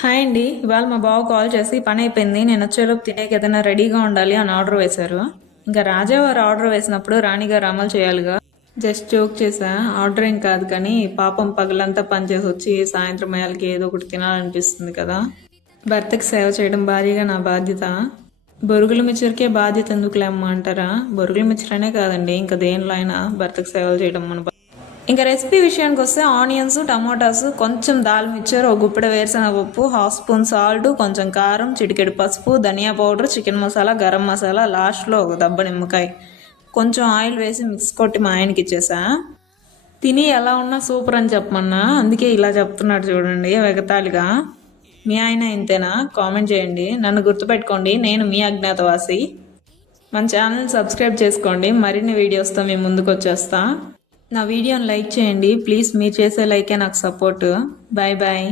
Hi అండి. ఇవాళ మా బావ కాల్ చేసి పని అయిపోయింది, నేను వచ్చేలోపు తినేకి ఏదైనా రెడీగా ఉండాలి అని ఆర్డర్ వేశారు. ఇంకా రాజావారు ఆర్డర్ వేసినప్పుడు రాణిగారు అమలు చేయాలిగా. జస్ట్ జోక్ చేసా, ఆర్డర్ ఏం కాదు కానీ పాపం పగలంతా పనిచేసి వచ్చి సాయంత్రం అయ్యాలకి ఏదో ఒకటి తినాలనిపిస్తుంది కదా. భర్తకి సేవ చేయడం భారీగా నా బాధ్యత. బొరుగుల మిచ్చరికే బాధ్యత ఎందుకులే అమ్మ అంటారా? బొరుగుల మిచ్చరనే కాదండి, ఇంకా దేనిలో అయినా భర్తకు సేవలు చేయడం మన ఇంకా రెసిపీ విషయానికి వస్తే ఆనియన్స్, టమాటాస్, కొంచెం దాల్ మిక్చర్, ఒక గుప్పెడ వేరుశనగ పప్పు, హాఫ్ స్పూన్ సాల్ట్, కొంచెం కారం, చిటికెడు పసుపు, ధనియా పౌడర్, చికెన్ మసాలా, గరం మసాలా, లాస్ట్లో ఒక దెబ్బ నిమ్మకాయ, కొంచెం ఆయిల్ వేసి మిక్స్ కొట్టి మా ఆయనకి ఇచ్చేసా. తిని ఎలా ఉన్నా సూపర్ అని చెప్పమన్నా, అందుకే ఇలా చెప్తున్నాడు చూడండి వెగతాళిగా. మీ ఆయన ఇంతేనా? కామెంట్ చేయండి. నన్ను గుర్తుపెట్టుకోండి, నేను మీ అజ్ఞాతవాసి. మన ఛానల్ సబ్స్క్రైబ్ చేసుకోండి, మరిన్ని వీడియోస్తో మేము ముందుకు వచ్చేస్తా. నా వీడియోని లైక్ చేయండి ప్లీజ్, మీరు చేసే లైకే నాకు సపోర్ట్. Bye bye.